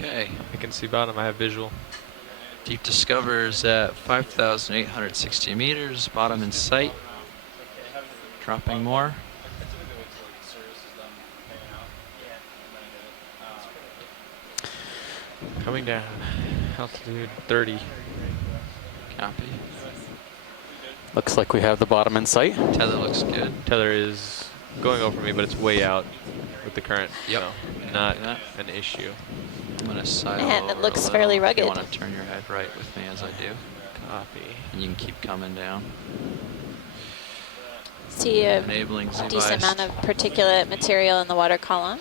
Okay. I can see bottom. I have visual. Deep Discover's at 5,860 meters. Bottom in sight. Dropping more. Coming down. Altitude 30. Copy. Looks like we have the bottom in sight. Tether looks good. Tether is going over me, but it's way out with the current. Yep. So not an issue. I'm going to side And over it looks a little. fairly rugged. You want to turn your head right with me as I do. Copy. And you can keep coming down. See a Enabling Z decent bias. amount of particulate material in the water column.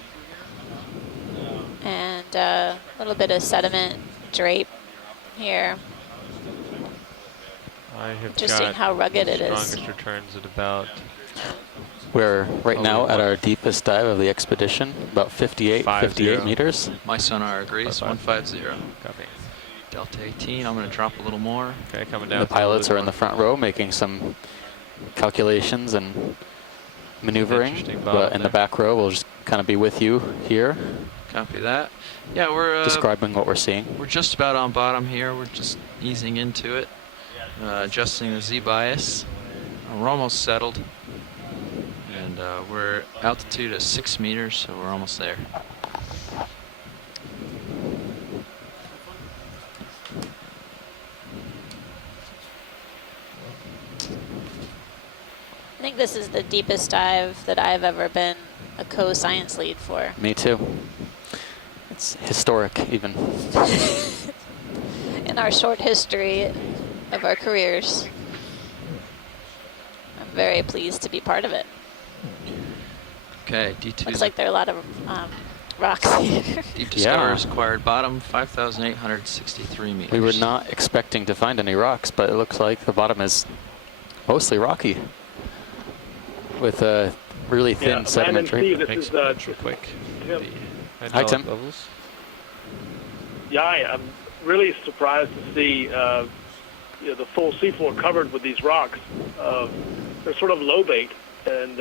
And a little bit of sediment drape here. I have Interesting got how rugged it is. strongest returns at about. We're right now at our deepest dive of the expedition, about 58 meters. My sonar agrees. 150. Copy. Delta 18. I'm going to drop a little more. Okay, coming down. The pilots are in the front row making some calculations and maneuvering, but in the back row we'll just kind of be with you here. Copy that. Yeah, we're describing what we're seeing. We're just about on bottom here. We're just easing into it, adjusting the Z bias. We're almost settled, and we're altitude at 6 meters, so we're almost there. I think this is the deepest dive that I've ever been a co-science lead for. Me too. It's historic, even. In our short history of our careers. I'm very pleased to be part of it. Okay, D2. Looks like there are a lot of rocks here. Deep Discover's acquired bottom, 5,863 meters. We were not expecting to find any rocks, but it looks like the bottom is mostly rocky, with a really thin sediment drape. This is real quick. Tim. Hi, Tim. Levels. Yeah, I'm really surprised to see the full seafloor covered with these rocks. They're sort of lobate and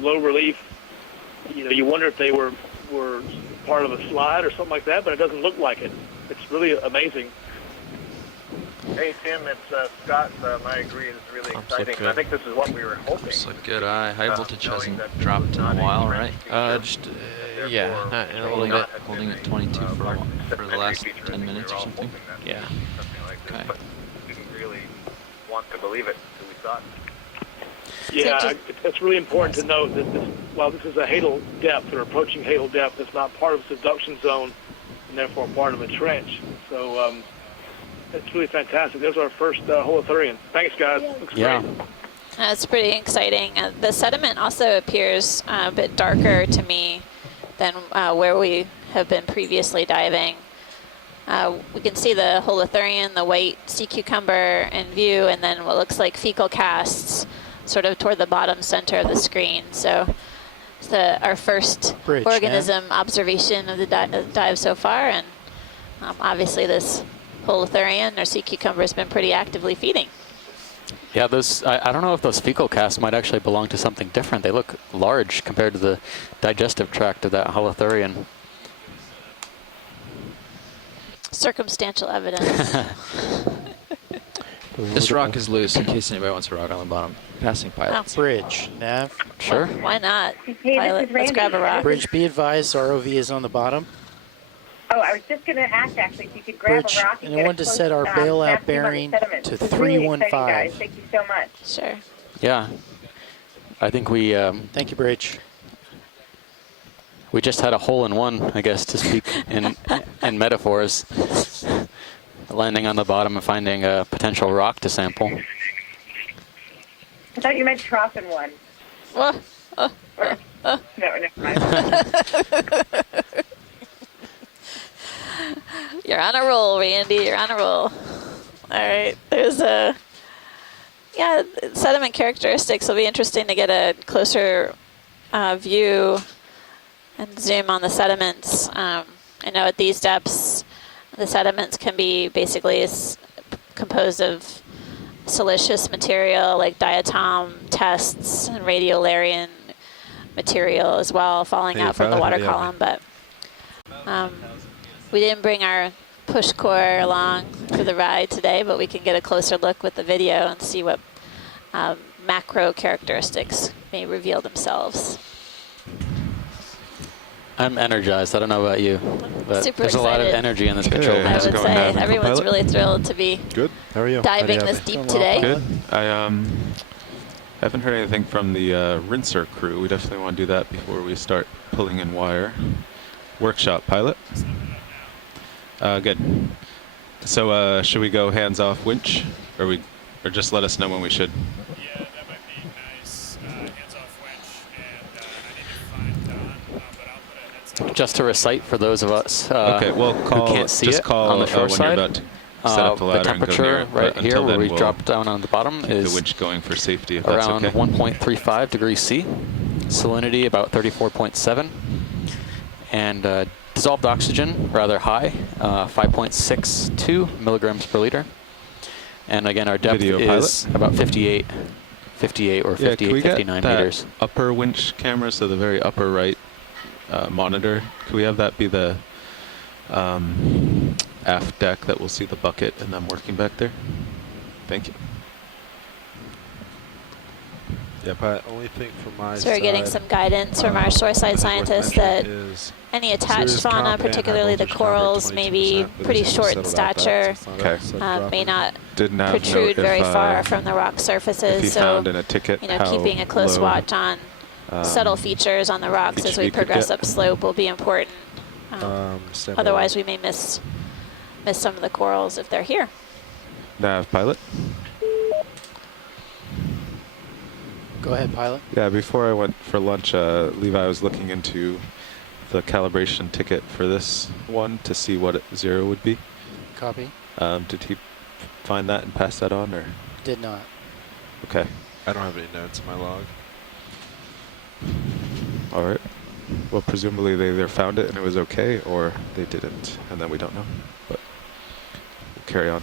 low relief. You wonder if they were part of a slide or something like that, but it doesn't look like it. It's really amazing. Hey Tim, it's Scott. I agree, it's really exciting. I think this is what we were hoping. Looks like good. High voltage hasn't dropped in a while, right? Yeah, not in a little bit. Holding at 22 for the last 10 minutes or something. Yeah. Okay. But we didn't really want to believe it until we saw it. Yeah, it's really important to note that while this is a hadal depth or approaching hadal depth, it's not part of a subduction zone and therefore part of a trench. So it's really fantastic. There's our first Holothurian. Thanks, guys. Looks great. It's pretty exciting. The sediment also appears a bit darker to me than where we have been previously diving. We can see the Holothurian, the white sea cucumber in view, and then what looks like fecal casts sort of toward the bottom center of the screen. So it's our first organism observation of the dive so far, and obviously this Holothurian or sea cucumber has been pretty actively feeding. Yeah, I don't know if those fecal casts might actually belong to something different. They look large compared to the digestive tract of that Holothurian. Circumstantial evidence. This rock is loose in case anybody wants a rock on the bottom. Passing pilot. Bridge, Nav. Sure. Well, why not? Hey, Pilot, let's grab a rock. Bridge, be advised, ROV is on the bottom. Oh, I was just going to ask, actually, if you could grab Bridge, a rock and I wanted to set our bailout bearing to 315. Thank you so much. Sure. Yeah. I think we... Thank you, Bridge. We just had a hole-in-one, I guess, to speak in metaphors. Landing on the bottom and finding a potential rock to sample. I thought you meant trough in one. No, never mind. You're on a roll, Randy. You're on a roll. All right. There's sediment characteristics will be interesting to get a closer view and zoom on the sediments. I know at these depths, the sediments can be basically composed of siliceous material like diatom tests and radiolarian material as well, falling out from the water column. But We didn't bring our push core along for the ride today, but we can get a closer look with the video and see what macro characteristics may reveal themselves. I'm energized. I don't know about you, but Super there's a lot of excited. energy in this Okay. control. I How's it would going say now, everyone's co-pilot? really thrilled to be Good. How are you? diving this Howdy, deep howdy. today. Good. I haven't heard anything from the rinser crew. We definitely want to do that before we start pulling in wire. Workshop pilot. Good. So should we go hands off winch, or just let us know when we should? Yeah, that might be nice. Hands off winch, and I need to find Don, but I'll put a heads up. Just to recite for those of us Okay, well, who can't see just it call on the shore when you're side. about to set up the ladder the and go temperature near it, but right here, until where then we we'll drop down on the bottom, keep is the winch going for safety, if around that's okay. 1.35 degrees C, salinity about 34.7, and dissolved oxygen rather high, 5.62 milligrams per liter. And again, our depth Video is about 58 or 58, 59 meters. Upper winch camera, so the very upper right monitor. Can we have that be the aft deck that we'll see the bucket and them working back there? Thank you. Yeah, but only thing from my So we're getting some guidance from our shoreside scientists that any attached fauna, particularly the corals, may be pretty short in stature, Okay. may not Did not protrude know very if, far from the rock if surfaces. he So, found in a ticket you know, how keeping a close low, watch on subtle features on the rocks as we HV could progress get. upslope will be important. Otherwise, we may miss some of the corals if they're here. Nav pilot. Go ahead, pilot. Yeah, before I went for lunch, Levi was looking into the calibration ticket for this one to see what 0 would be. Copy. Did he find that and pass that on, or? Did not. Okay. I don't have any notes in my log. All right. Well, presumably they either found it and it was okay, or they didn't, and then we don't know. But we'll carry on.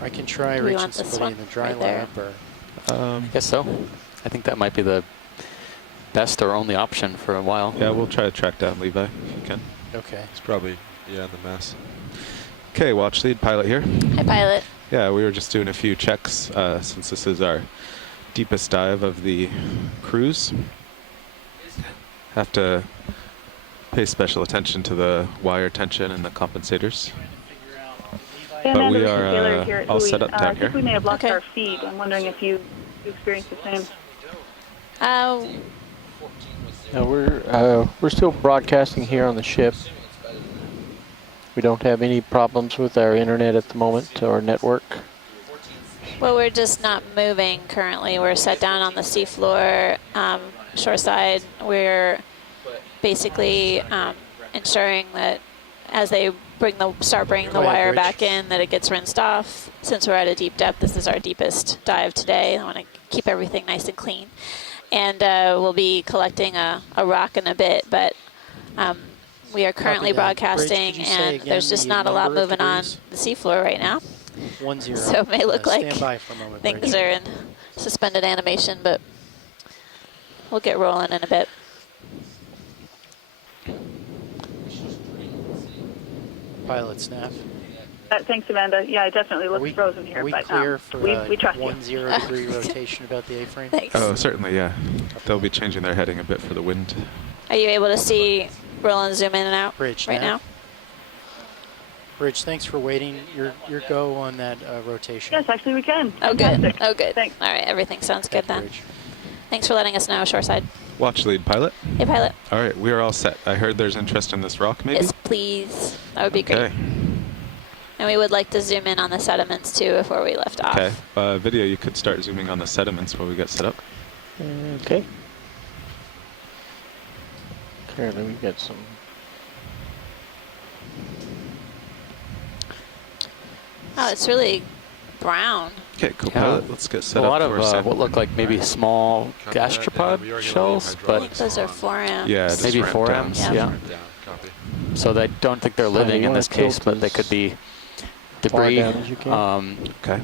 I can try Do we reaching want this somebody one in the dry right there? lab, or I guess so. I think that might be the best or only option for a while. Yeah, we'll try to track down Levi if you can. okay. It's probably, yeah, in the mess. Okay, watch lead pilot here. Hi, pilot. Yeah, we were just doing a few checks since this is our deepest dive of the cruise. Have to pay special attention to the wire tension and the compensators. But we are all set up down I think here. we may have lost Okay. our feed. I'm wondering if you experienced the same. No, we're still broadcasting here on the ship. We don't have any problems with our internet at the moment or network. Well, we're just not moving currently. We're set down on the seafloor, shoreside. We're basically ensuring that as they start bringing the Go ahead, wire Bridge. back in, that it gets rinsed off. Since we're at a deep depth, this is our deepest dive today. I want to keep everything nice and clean. And we'll be collecting a rock in a bit, but we are currently Copy that. Bridge, broadcasting, could you say and there's again just the not a lot number of moving on degrees? the seafloor right now. 1-0. So it may look like stand by for a moment, things Bridge. are in suspended animation, but we'll get rolling in a bit. Pilot snap. Thanks, Amanda. Yeah, it definitely looks frozen here. Are we but clear for we trust you. 1-0 degree rotation about the A-frame? Thanks. Oh, certainly, yeah. They'll be changing their heading a bit for the wind. Are you able to see Roland zoom in and out Bridge right nav. now? Bridge, thanks for waiting. Your go on that rotation. Yes, actually we can. Oh, good. Fantastic. Oh, good. Thanks. All right, everything sounds good then. Bridge. Thanks for letting us know, shoreside. Watch lead pilot. Hey, pilot. All right, we are all set. I heard there's interest in this rock, maybe? Yes, please. That would be great. Okay. And we would like to zoom in on the sediments too before we lift off. Okay. Video, you could start zooming on the sediments while we get set up. Okay. Currently we've got some. Oh, it's really brown. Okay, cool Yeah. pilot. Let's get set A up lot for of sample. what look like maybe small Copy that. gastropod Yeah, we are gonna shells, leave I but think those are forams. Yeah, just maybe ramp down. forams. Yeah. Yeah. Down, copy. So I don't think they're living you in wanna this case, tilt but they as could be far debris. down as you can. Okay.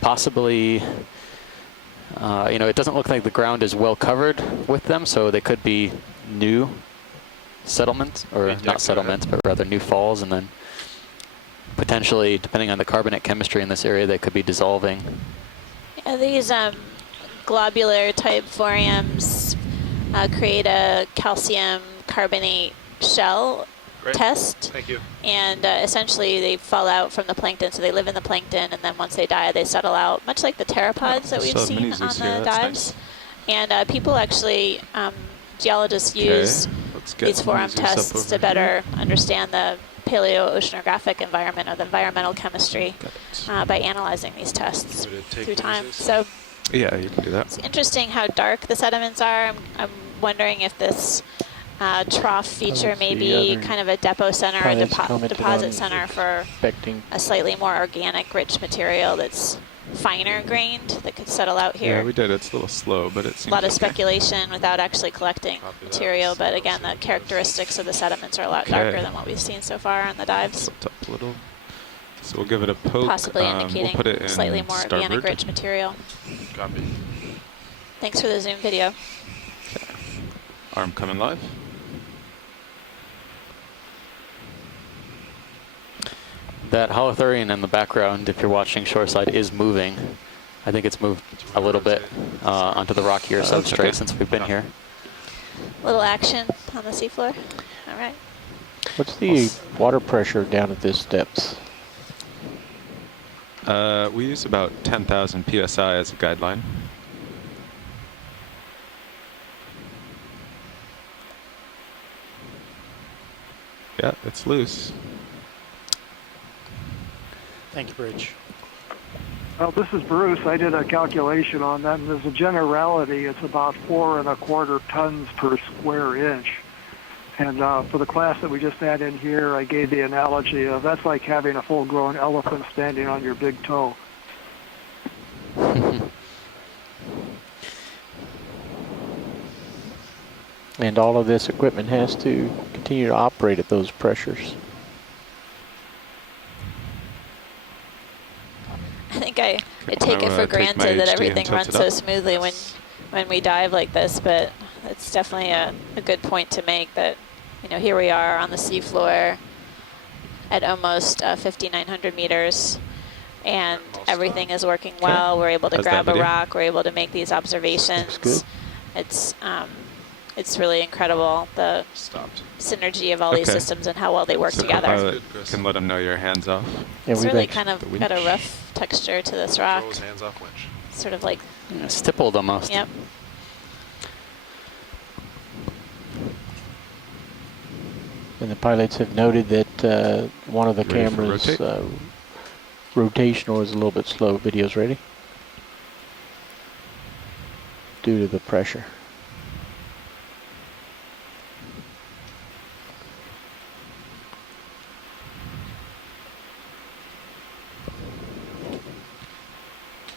Possibly, you know, it doesn't look like the ground is well covered with them, so they could be new settlements, or Yeah, go not settlements, but rather new falls, and then potentially, depending on the carbonate chemistry in this area, they could be dissolving. Yeah, these globular type thoriums create a calcium carbonate shell Great. test. Thank you. And essentially they fall out from the plankton, so they live in the plankton, and then once they die, they settle out, much like the pteropods that we've Still have seen mini on zoos the here, that's dives. nice. And people actually, geologists use Let's get these mini forum zoos up tests over to better understand the paleo-oceanographic environment or the environmental chemistry by analyzing these tests Want me to take through time. these? So Yeah, you can do that. it's interesting how dark the sediments are. I'm wondering if this trough feature may be kind of a depot center, a deposit center for a slightly more organic, rich material that's finer grained that could settle out here. Yeah, we did. It's a little slow, but it seems A lot of okay. speculation without actually collecting material, but again, the characteristics of the sediments are a lot darker than what we've seen so far on the dives. Flipped up a little. So we'll give it a poke. Possibly We'll indicating put it in slightly more organic, starboard. rich material. Copy. Thanks for the Zoom video. Arm coming live. That holothurian in the background, if you're watching shoreside, is moving. I think it's moved a little bit onto the rockier substrate okay. since we've been here. Little action on the seafloor. All right. What's the water pressure down at this depth? We use about 10,000 psi as a guideline. Yeah, it's loose. Thank you, Bridge. Well, this is Bruce. I did a calculation on that, and as a generality, it's about 4 1/4 tons per square inch. And for the class that we just had in here, I gave the analogy of that's like having a full-grown elephant standing on your big toe. And all of this equipment has to continue to operate at those pressures. I think I take it for granted that everything runs so smoothly when we dive like this, but it's definitely a good point to make that, you know, here we are on the seafloor at almost 5,900 meters, and everything is working well. We're able to grab a rock. We're able to make these observations. It's really incredible, the synergy of all these systems and how well they work together. Pilot can let them know your hands off. Yeah, It's really kind of got a rough texture to this rock. Hands off winch. Sort of like stippled almost. Yep. And the pilots have noted that one of the cameras rotational is a little bit slow. Video's ready due to the pressure.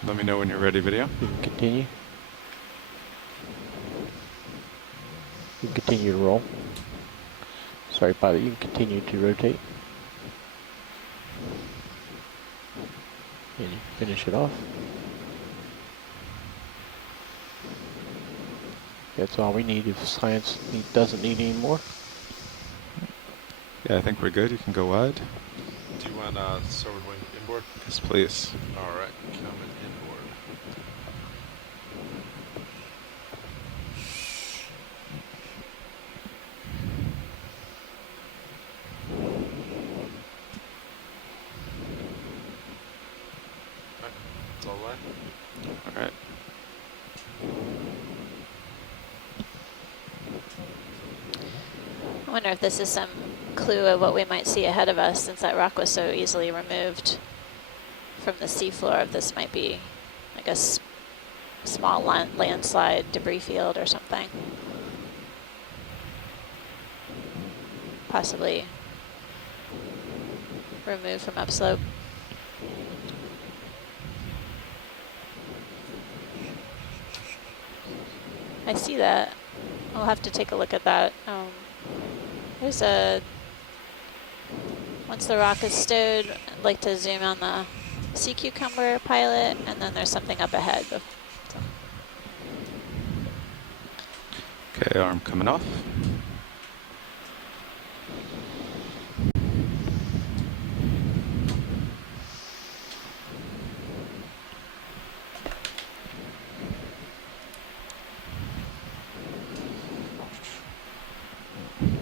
Let me know when you're ready, video. You can continue. You can continue to roll. Sorry, pilot, you can continue to rotate. And you finish it off. That's all we need if science doesn't need any more. Yeah, I think we're good. You can go wide. Do you want starboard wing inboard? Yes, please. All right, coming inboard. It's all line. All right. I wonder if this is some clue of what we might see ahead of us, since that rock was so easily removed from the seafloor. If this might be like a small landslide debris field or something. Possibly removed from upslope. I see that. I'll have to take a look at that. There's once the rock is stowed, I'd like to zoom on the sea cucumber pilot, and then there's something up ahead. Okay, arm coming off.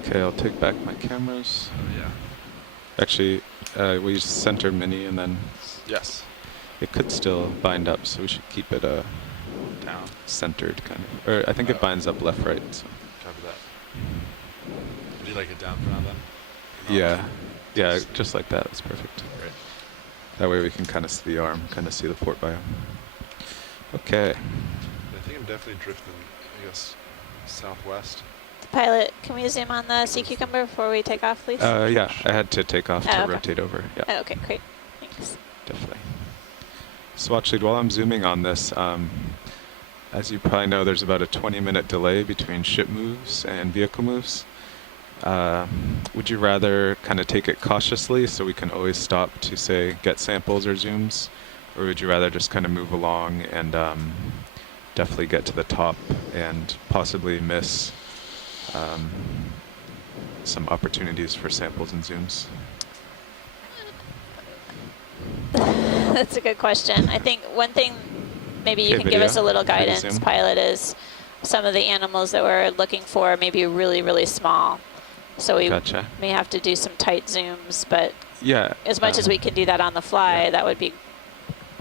Okay, I'll take back my cameras. Yeah. Actually, we use center mini and then Yes. it could still bind up, so we should keep it Down. centered kind of. Or I think it binds up left, right. So. Copy that. Would you like it down for now then? Yeah. Yeah, just like that. That's perfect. Great. That way we can kind of see the arm, kind of see the port biome. Okay. I think I'm definitely drifting, I guess, southwest. Pilot, can we zoom on the sea cucumber before we take off, please? Yeah, I had to take off to okay. rotate over. Yeah. Oh, okay, great. Thanks. Definitely. So actually, while I'm zooming on this, as you probably know, there's about a 20-minute delay between ship moves and vehicle moves. Would you rather kind of take it cautiously so we can always stop to, say, get samples or zooms? Or would you rather just kind of move along and definitely get to the top and possibly miss some opportunities for samples and zooms? That's a good question. I think one thing maybe you Okay, can give us a video. little Video guidance, zoom. Pilot, is some of the animals that we're looking for may be really, really small. So we Gotcha. may have to do some tight zooms, but Yeah. as much as we can do that on the fly, yeah. that would be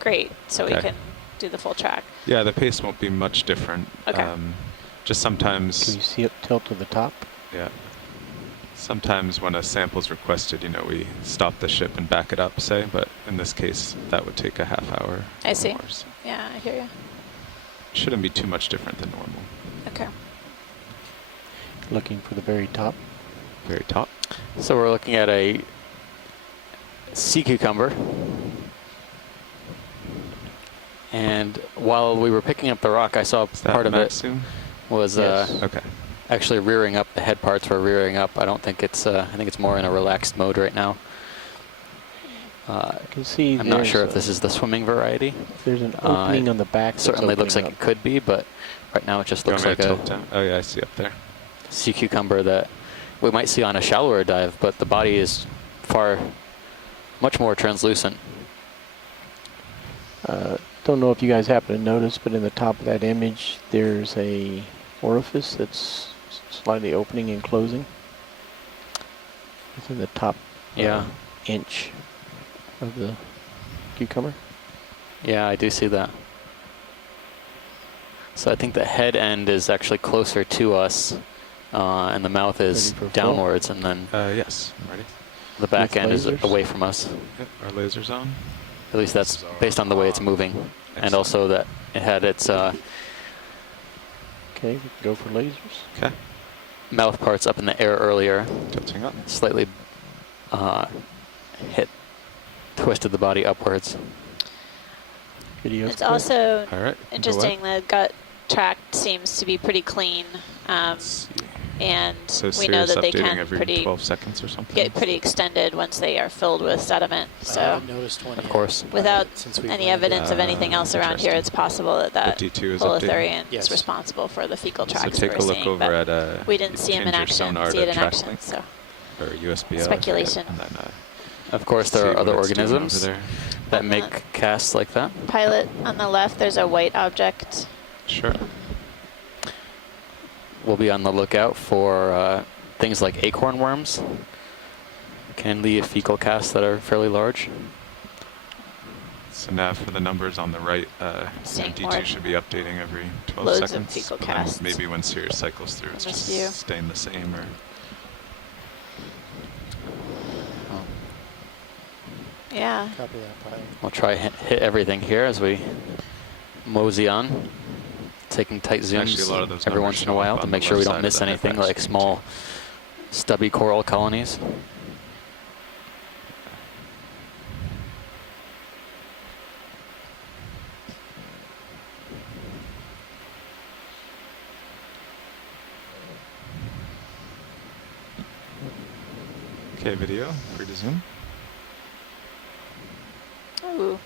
great, so we Okay. can do the full track. Yeah, the pace won't be much different. Okay. Just sometimes. Can you see it tilt to the top? Yeah. Sometimes when a sample's requested, we stop the ship and back it up, say, but in this case, that would take a half hour. I or see. more, so Yeah, I hear you. shouldn't be too much different than normal. Okay. Looking for the very top. Very top. So we're looking at a sea cucumber. And while we were picking up the rock, I saw Is that part of max it zoom? was Okay. actually rearing up. The head parts were rearing up. I don't think it's, I think it's more in a relaxed mode right now. I can see I'm not there's sure if a- this is the swimming variety. There's an opening on the back. that's Certainly looks like opening it could be, but right now it just You looks want me like to a tilt down? Oh yeah, I see up there. sea cucumber that we might see on a shallower dive, but the body is much more translucent. Don't know if you guys happen to notice, but in the top of that image, there's a orifice that's slightly opening and closing. Within the top Yeah. inch of the cucumber. Yeah, I do see that. So I think the head end is actually closer to us, and the mouth is Ready for flow? downwards, and then Yes, I'm ready. the back With end is lasers? away from us. Yep, our laser's on. At least that's based on the way it's moving, and Excellent. also that it had its Okay, we can go for lasers. Okay, mouth parts up in the air earlier, tilting up. slightly twisted the body upwards. Video's It's clear. also All right. interesting, the gut tract seems to be pretty clean. Let's see. And So we know Sirius that they updating can every 12 seconds or something. get pretty extended once they are filled with sediment. So I noticed one. Of course. without since we any landed. evidence of anything else around here, interesting. it's possible that that 52 is updated. Holothurian Yes. is responsible for the fecal So tracks take that a we're look seeing. over but at we didn't see him in change your action, sonar see to it in track action. link, So or USB. Speculation. And then, Of course, there see are other what it's doing over organisms there. that On make the- casts like that. Pilot, on the left, there's a white object. Sure. We'll be on the lookout for things like acorn worms. Can leave fecal casts that are fairly large. So now for the numbers on the right, Seeing D2 more should be updating every 12 loads of seconds. fecal but then casts maybe when Sirius cycles through, it's in this just view. staying the same. Or Yeah. Copy that, pilot. We'll try hit everything here as we mosey on, taking tight zooms Actually, a lot of those every numbers once in show a while up to on make the sure we left don't side miss of the anything headback like screen, small too. stubby coral colonies. Okay, video, free to zoom. Ooh.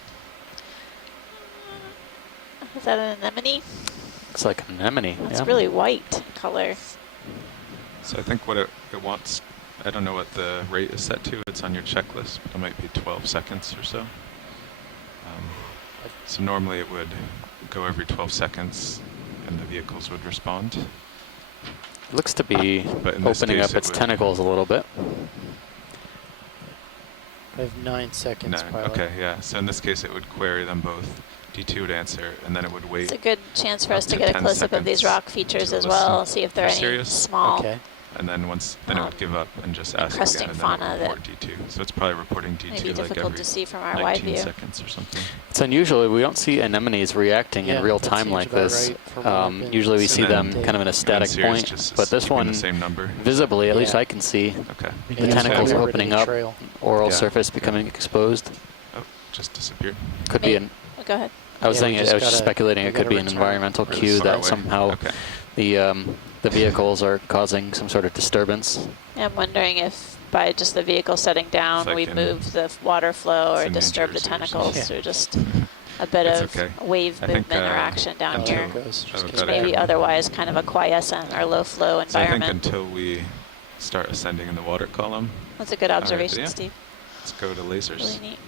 Is that an anemone? Looks like an anemone. It's Yeah. really white in color. So I think what it wants, I don't know what the rate is set to. It's on your checklist, but it might be 12 seconds or so. So normally it would go every 12 seconds and the vehicles would respond. Looks to be But in this opening case, up it its would- tentacles a little bit. I have 9 seconds, 9. pilot. Okay, yeah. So in this case, it would query them both. D2 would answer, and then it would wait. It's a good chance for up us to to get a 10 close-up of these seconds rock features to as well, listen see if there are for any Sirius. small Okay. And then then it would give up and just ask encrusting again, and then it fauna would that report D2. So it's probably reporting may D2 be like difficult every to see from our wide 19 view. seconds or something. It's unusual. We don't see anemones reacting Yeah, in real that time seems like about this. right from what I've been Usually we seeing see them update. kind of in a static Sirius point, just but this keeping one the same number. visibly, at least Yeah. I can see Okay. the Yeah, tentacles so- opening up, Trail. oral Yeah. surface becoming exposed. Oh, just disappeared. Could be an. Oh, go ahead. I was Yeah, saying we I just was just gotta- speculating we it could gotta be an return. environmental Really cue far that away. somehow Okay. the vehicles are causing some sort of disturbance. I'm wondering if by just the vehicle setting down, It's like we've in- moved the water flow it's or in New disturbed the Jersey or tentacles something. or just a bit It's of okay. wave I think, movement or action down Until here. it goes, just I've gets got it. Maybe Okay. otherwise kind of a quiescent or low flow So I think environment. until we start ascending in the water column, That's a good observation, yeah. Steve. let's go to lasers. Really neat.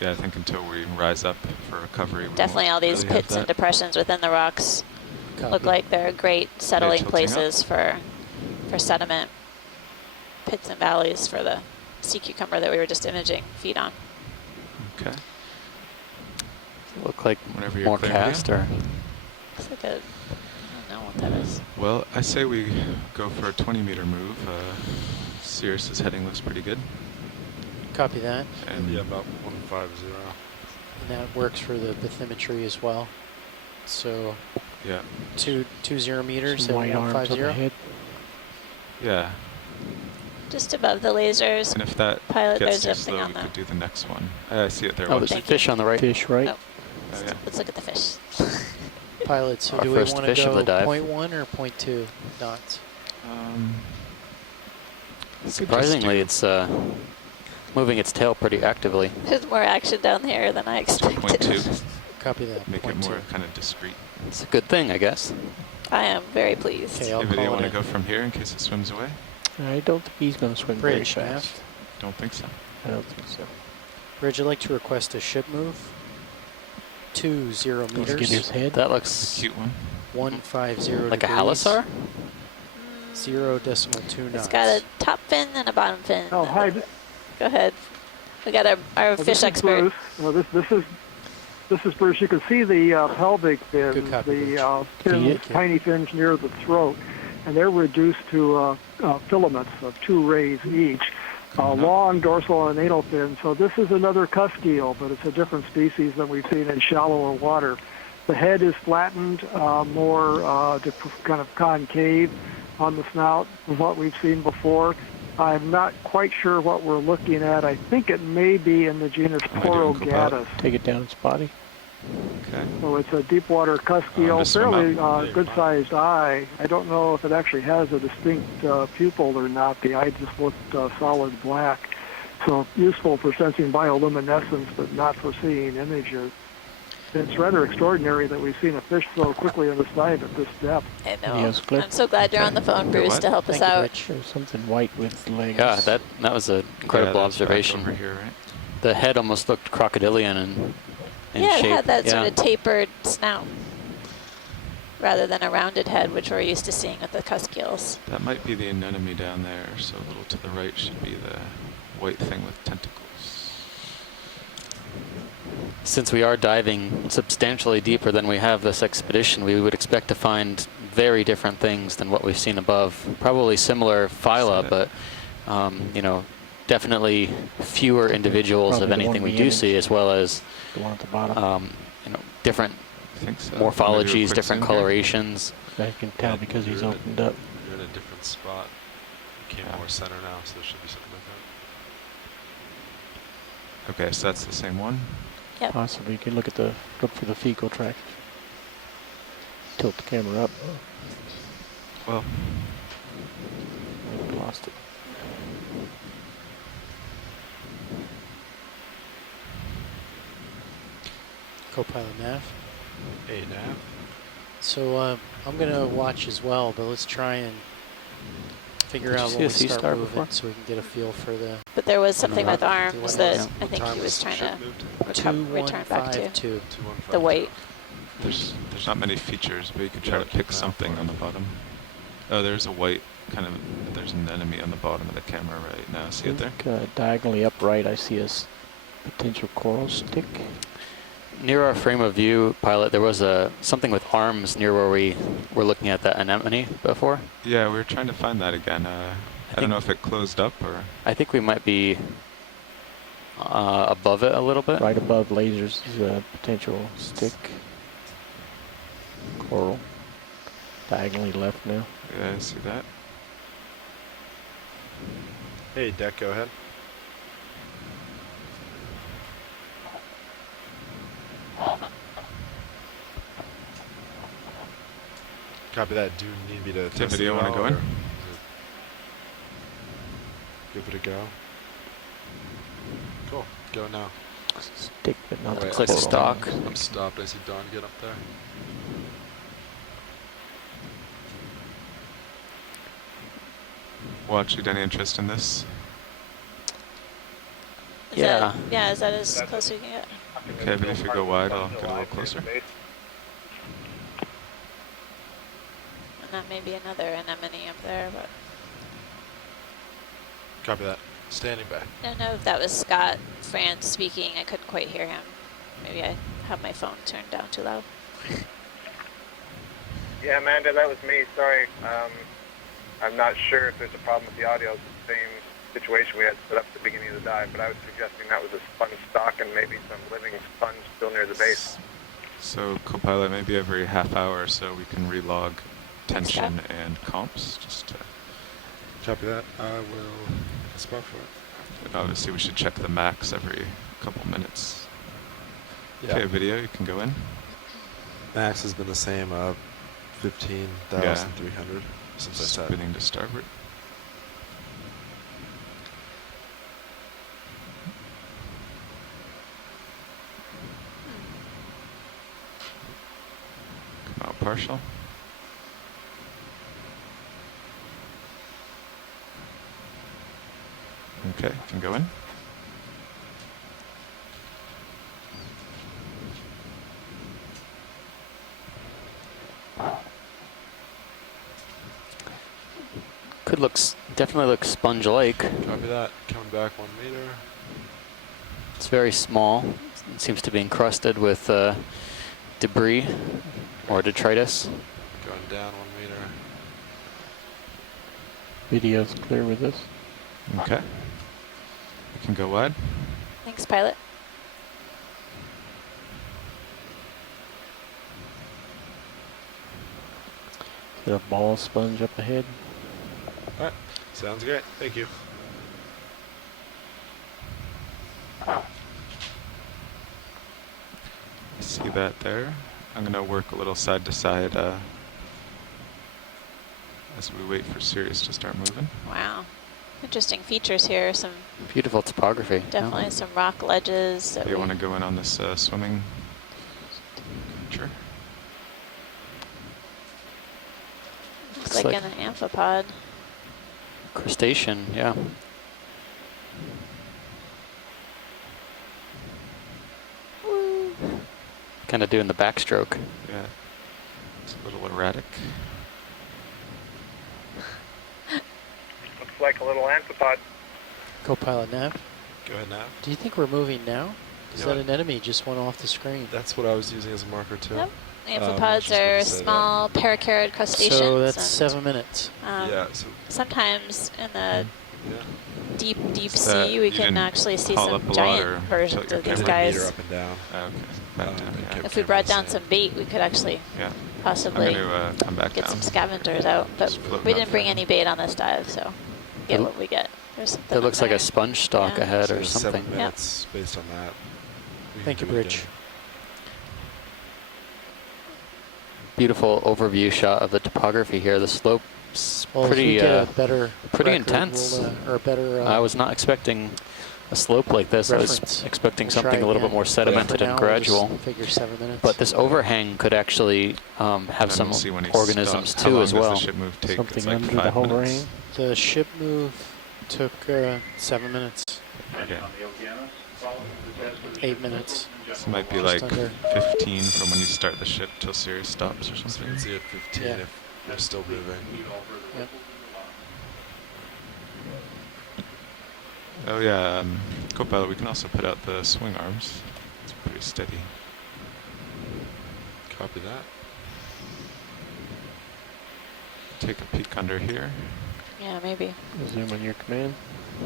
Yeah, I think until we rise up for recovery, we Definitely won't all these really have pits and that. depressions within the rocks Copy. look like they're great settling tilting up? places for sediment. Pits and valleys for the sea cucumber that we were just imaging feed on. Okay. Look like Whenever you're more clear, cast, or Looks like a, I don't know what that is. Well, I say we go for a 20-meter move. Sirius's heading looks pretty good. Copy that. And Yeah, about 150. And that works for the bathymetry as well. So yeah, 20 meters Some at white arms 150. overhead. yeah. Just above the lasers. And if that Pilot, gets there's too something slow, on we the. could do the next one. I see it there. oh, Watch. there's a Thank you. fish on the right. Fish, right? Oh, Oh, yeah. let's look at the fish. Pilot, so Our do we first want to fish of go the dive. 0.1 or 0.2 knots? We could just Surprisingly, do it's moving its tail pretty actively. There's more action down here than I expected. 0.2. Copy that. Make it 0.2. more kind of discreet. It's a good thing, I guess. I am very pleased. Okay, I'll Maybe you call want it to in. go from here in case it swims away? I don't think he's going to swim Bridge, very Matt. fast. Don't think so. I don't think so. Bridge, I'd like to request a ship move. 20 Let's get meters. his head. That It's a looks cute one. 150 like a degrees. halisar. 0.2 knots. It's got a top fin and a bottom fin. Oh, hi. Go ahead. We got our This fish is expert. Bruce. This is Bruce. You can see the pelvic fins, Good copy, the Bruce. tiny fins near the throat, and they're reduced to filaments of 2 rays each. Long dorsal and anal fin. So this is another cusk eel, but it's a different species than we've seen in shallower water. The head is flattened, more kind of concave on the snout than what we've seen before. I'm not quite sure what we're looking at. I think it may be in the genus What are we doing, Porogatus. Take it down its body. Okay. So it's a deep water cusk eel, just swim fairly up. good-sized eye. I don't know if it actually has a distinct pupil or not. The eye just looked solid black. So useful for sensing bioluminescence, but not for seeing images. It's rather extraordinary that we've seen a fish so quickly in the sight at this depth. I know. Yes, Cliff. I'm so glad you're on the phone, Bruce, what? to help us Thank you, out. Bridge. There's something white with legs. Yeah, that was an incredible Yeah, that's back observation. over here, right? The head almost looked crocodilian in Yeah, shape. it had that yeah. sort of tapered snout rather than a rounded head, which we're used to seeing with the cusk eels. That might be the anemone down there, so a little to the right should be the white thing with tentacles. Since we are diving substantially deeper than we have this expedition, we would expect to find very different things than what we've seen above. Probably similar phyla, but you know, definitely fewer individuals Probably of the anything one we we do entered. see, as well as The one at the bottom. you know, different I think so. morphologies, Quick different zoom here. colorations. I can tell because he's opened up. You're in a different spot. You came more center now, so there should be something like that. Okay, so that's the same one. Yep. Possibly you can look for the fecal tract. Tilt the camera up. Well, Lost it. Co-pilot Nav. Hey, Nav. So I'm going to watch as well, but let's try and figure Did you out see when a we sea start star moving before? so we can get a feel for the But there was something with Yeah. arms that Yeah. I think he was trying to return back to. 2152. The weight. there's not many features, but you could try to pick something on the bottom. Oh, there's a white kind of, there's an enemy on the bottom of the camera right now. See it there? Diagonally upright, I see a potential coral stick. Near our frame of view, pilot, there was something with arms near where we were looking at that anemone before. Yeah, we were trying to find that again. I don't know if it closed up or... I think we might be above it a little bit. Right above lasers is a potential stick. Coral. Diagonally left now. Yeah, I see that. Hey, deck, go ahead. Copy that. Do you need me to test video it want to go in? Give it a go. Cool. Go now. Stick, but not the Looks like a coral. stock. I'm stopped. I see Don get up there. Watch, you got any interest in this? Is Yeah. That, yeah, is that as close as we can get? Okay, but if you go wide, I'll get a little closer. And that may be another anemone up there, but Copy that. Standing by. I don't know if that was Scott France speaking. I couldn't quite hear him. Maybe I have my phone turned down too loud. Yeah, Amanda, that was me. Sorry. I'm not sure if there's a problem with the audio. It's the same situation we had set up at the beginning of the dive, but I was suggesting that was a sponge stock and maybe some living sponge still near the base. So, co-pilot, maybe every half hour or so we can relog tension and comps. Just to, Copy that. I will spot for it. and obviously, we should check the max every couple minutes. Yeah. Okay, video, you can go in. Max has been the same, 15,300 since I said. Spinning to starboard. Come out partial. Okay, can go in. Could definitely look sponge-like. Copy that. Coming back 1 meter. It's very small. It seems to be encrusted with debris or detritus. Going down 1 meter. Video's clear with this. Okay. You can go wide. Thanks, pilot. Is there a ball sponge up ahead? Alright. Sounds great. Thank you. See that there? I'm going to work a little side to side as we wait for Sirius to start moving. Wow. Interesting features here. Some Beautiful topography. definitely some rock ledges. That Do you we- want to go in on this swimming creature? Looks Looks like like- an amphipod. Crustacean, yeah. Kind of doing the backstroke. Yeah. It's a little erratic. Looks like a little amphipod. Co-pilot nav. Go ahead now. Do you think we're moving now? Because Yeah. that anemone just went off the screen. That's what I was using as a marker too. Yep. I was Amphipods just gonna are say that. small paracharid crustaceans. So that's and, 7 minutes. Yeah, so Sometimes in the yeah. deep So that sea, we you can didn't actually see haul some up a lot or giant versions tilt your of these camera? Meter guys. up and down. Okay. Back down, and yeah. kept If we camera brought the down same. some bait, we could actually Yeah. I'm possibly going to come back get down. some scavengers out. But Just floating we up didn't bring there. any bait on this dive, so get It- what we get. There's something That up looks like there. a sponge stalk Yeah. ahead So or 7 something. minutes based on that. We Thank can you, do it Bridge. again. Beautiful overview shot of the topography here. The slope's Well, if we pretty get a better pretty record, intense. we'll, or a better. I was not expecting a slope like this. I reference. was expecting We'll something try a little again. bit more But sedimented for and now, we'll just gradual. Figure 7 minutes. But this overhang could actually have And some we'll see when he organisms stops. How too long as does well. the ship move take? Something It's like under the 5 minutes. overhang. The ship move took 7 minutes. Okay. 8 minutes. This might be Just like under. 15 from when you start the ship till Sirius stops or So something. let's see at 15 Yeah. if They're still moving. Yep. Oh yeah, co-pilot, we can also put out the swing arms. It's pretty steady. Copy that. Take a peek under here. Yeah, maybe. Zoom on your command.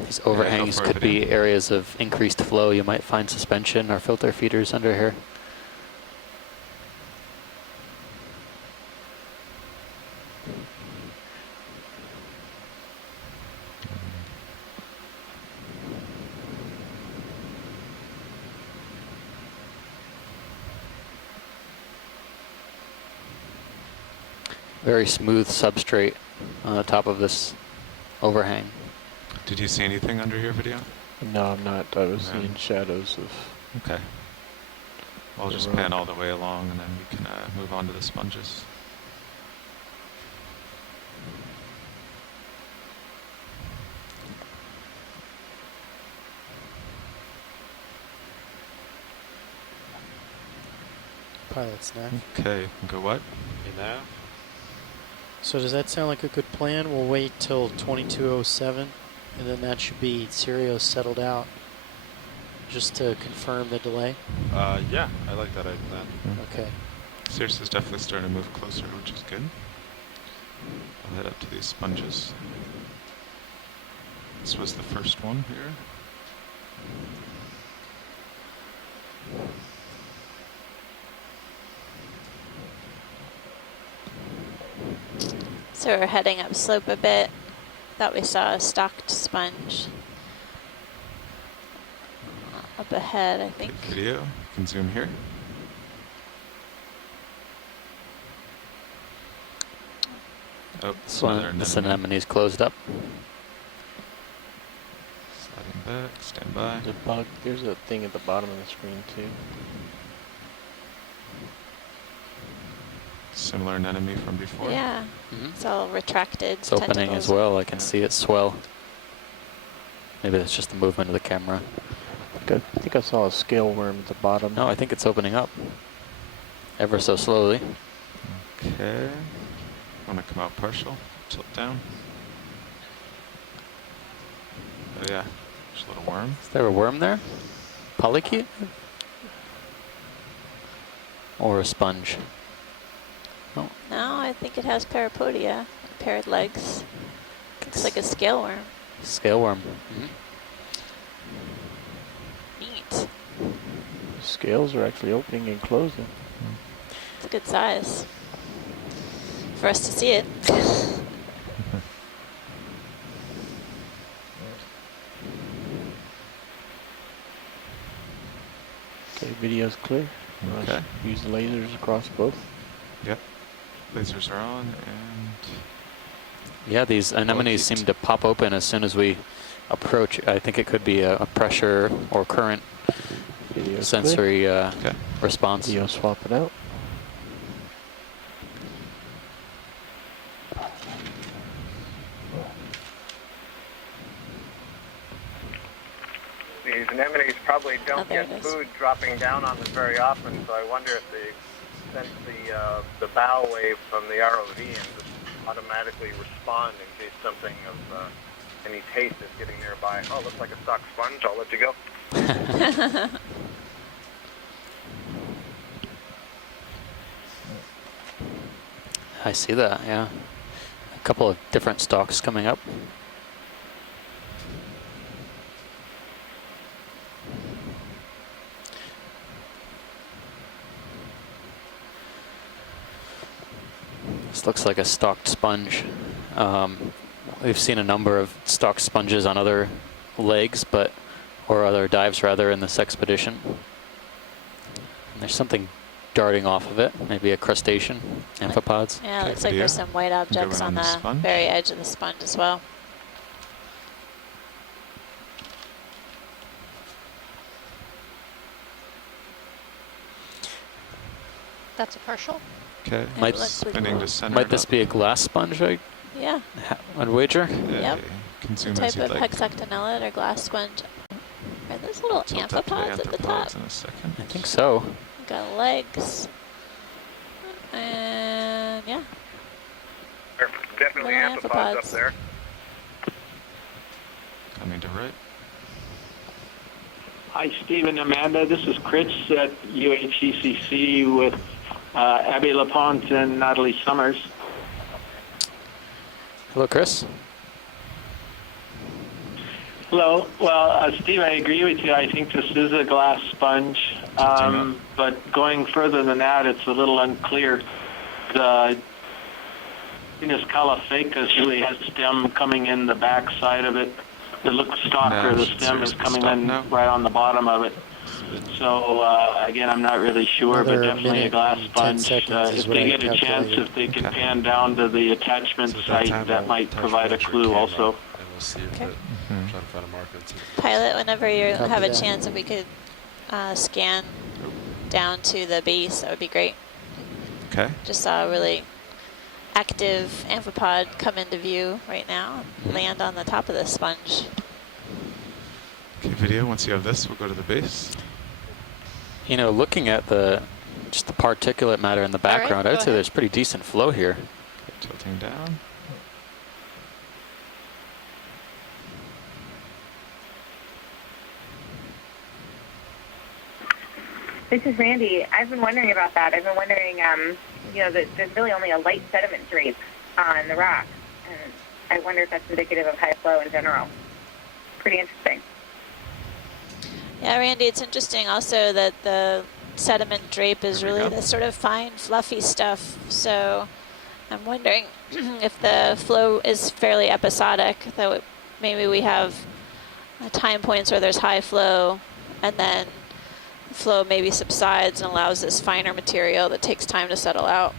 These overhangs for it, could be areas of increased flow. You might find suspension or filter feeders under here. Very smooth substrate on the top of this overhang. Did you see anything under here, video? No, I'm not. I was No. seeing shadows of. Okay. I'll The just road. pan all the way along and then we can move on to the sponges. Pilot's nav. Okay, go what? You know? So does that sound like a good plan? We'll wait till 2207, and then that should be Sirio settled out, just to confirm the delay. Yeah, I like that idea. Okay. Cirrus is definitely starting to move closer, which is good. I'll head up to these sponges. This was the first one here. So we're heading up slope a bit. Thought we saw a stocked sponge up ahead, I think. Video, you can zoom here. Oh, This anemone's closed up. Sliding back, stand by. There's a bug. There's a thing at the bottom of the screen too. Similar anemone from before. Yeah, it's all retracted. It's opening as well. I can see it swell. Maybe that's just the movement of the camera. I think I saw a scale worm at the bottom. No, I think it's opening up. Ever so slowly. Okay. I'm gonna come out partial, tilt down. Oh yeah, there's a little worm. Is there a worm there? Polychaete? Or a sponge? No, I think it has parapodia, paired legs. Looks like a scale worm. Scale worm. Neat. Scales are actually opening and closing. It's a good size for us to see it. Okay, video's clear. Okay. Use the lasers across both. Yep. Lasers are on and Yeah, these anemones seem to pop open as soon as we approach. I think it could be a pressure or current Video's sensory okay. response. Video swap it out. These anemones probably don't there get it is. food dropping down on them very often, so I wonder if they sense the bow wave from the ROV and just automatically respond in case something of any taste is getting nearby. Oh, looks like a stock sponge. I'll let you go. I see that, yeah. A couple of different stalks coming up. This looks like a stalked sponge. We've seen a number of stalked sponges on other legs, or other dives rather, in this expedition. And there's something darting off of it, maybe a crustacean, amphipods. Yeah, it Okay, looks like there's some white objects Going on on the the sponge. very edge of the sponge as well. That's a partial. okay. It Might- looks like- Spinning to center. Might this be a glass sponge, Yeah, I'd wager? Yep. Can zoom type as you'd of like. hexactinellid or glass sponge. Are those little Tilt up to the amphipods at the top? arthropods in a second. I think so. Got legs. And yeah. amphipods up there. Coming to right. Hi, Steve and Amanda. This is Chris at UHECC with Abby LaPonte and Natalie Summers. Hello, Chris. Hello. Well, Steve, I agree with you. I think this is a glass sponge. But going further than that, it's a little unclear. The genus Caulophacus really has stem coming in the back side of it. The stalk or the stem is coming in right on the bottom of it. So again, I'm not really sure, but definitely a glass sponge. If they get a chance, if they can pan down to the attachment site, that might provide a clue also. And we'll see if it, try to find a marker. Pilot, whenever you have a chance, if we could scan down to the base, that would be great. Okay. Just saw a really active amphipod come into view right now and land on the top of the sponge. Okay, video. Once you have this, we'll go to the base. You know, looking at just the particulate matter in the background, I'd say there's pretty decent flow here. Okay, tilting down. This is Randy. I've been wondering about that. I've been wondering, you know, that there's really only a light sediment drape on the rock. And I wonder if that's indicative of high flow in general. Pretty interesting. Yeah, Randy, it's interesting also that the sediment drape is really the sort of fine, fluffy stuff. So I'm wondering if the flow is fairly episodic, that maybe we have time points where there's high flow and then the flow maybe subsides and allows this finer material that takes time to settle out.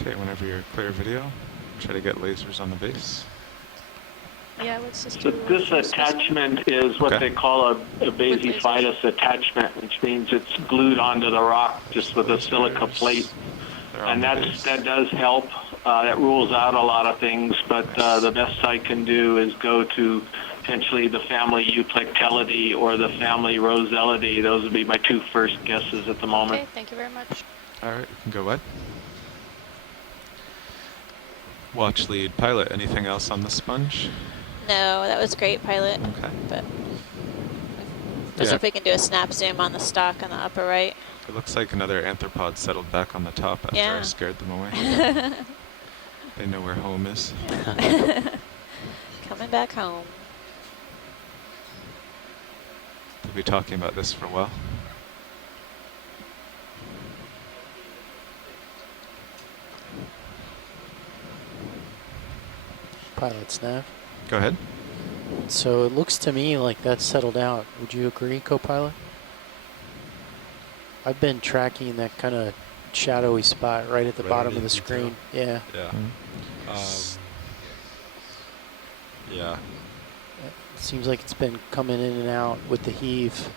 Okay, whenever you're clear video, try to get lasers on the base. Yeah, let's just So do this attachment is what they call a basophytus attachment, which means it's glued onto the rock just with a silica plate. And that does help. That rules out a lot of things, but the best I can do is go to potentially the family Euplectellidae or the family Rosellidae. Those would be my two first guesses at the moment. Okay, thank you very much. All right, we can go what? Watch lead pilot. Anything else on the sponge? No, that was great, Pilot. Okay. But let's see if we can do a snap zoom on the stalk on the upper right. It looks like another arthropod settled back on the top after I scared them away. They know where home is. Coming back home. We'll be talking about this for a while. Pilot snap. Go ahead. So it looks to me like that's settled out. Would you agree, co-pilot? I've been tracking that kind of shadowy spot right at the bottom of the screen. Yeah. Yeah. Yeah. It seems like it's been coming in and out with the heave.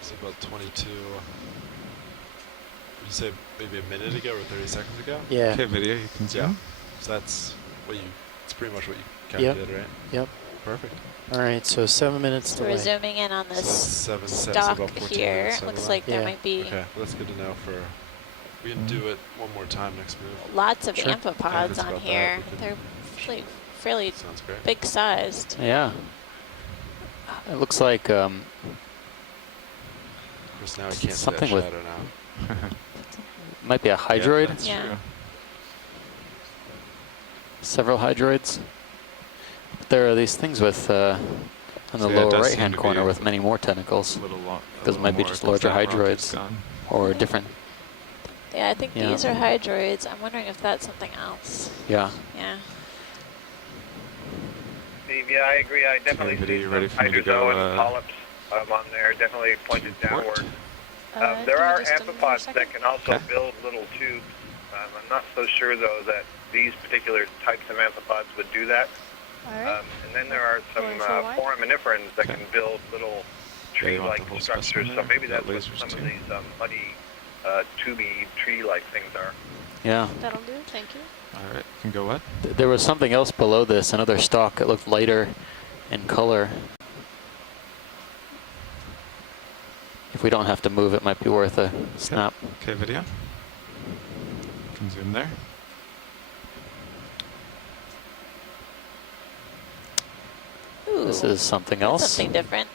It's about 22. Would you say maybe a minute ago or 30 seconds ago? Yeah. Okay, video, you can zoom. So that's what it's pretty much what you calculated, right? Yep. Perfect. All right, so 7 minutes So delay. we're zooming in on this About stalk 14 here. minutes, Looks so like there might be Okay, well, that's good to know for. We can do it one more time next move. lots of Yeah, amphipods it's on about that. here. We can- They're really fairly Sounds great. big sized. Yeah. It looks like Chris, now I can't see that something with shadow now. might be a hydroid. That's Yeah. true. Several hydroids. But there are these things with on the So yeah, it lower does right seem hand to be corner with many more tentacles. Those might be just larger hydroids or different. Yeah, I think Yeah. these are hydroids. I'm wondering if that's something else. Yeah. Yeah. Steve, yeah, I agree. I definitely video, see you ready some for me to go, hydrozoan polyps on there, definitely pointed downward. There can are we just delete for a amphipods second? that can also build little tubes. I'm not so sure, though, that these particular types of amphipods would do that. All right. And then there are some Going for a while? foraminiferans that can build little Yeah, you want tree-like the whole structures. specimen So there? maybe Got that's what lasers some too. of these muddy, tubey, tree-like things are. Yeah. That'll do. Thank you. All right, can go what? There was something else below this, another stalk that looked lighter in color. If we don't have to move, it might be worth a snap. Okay, video. Can zoom there. Ooh, This is something that's else. something different.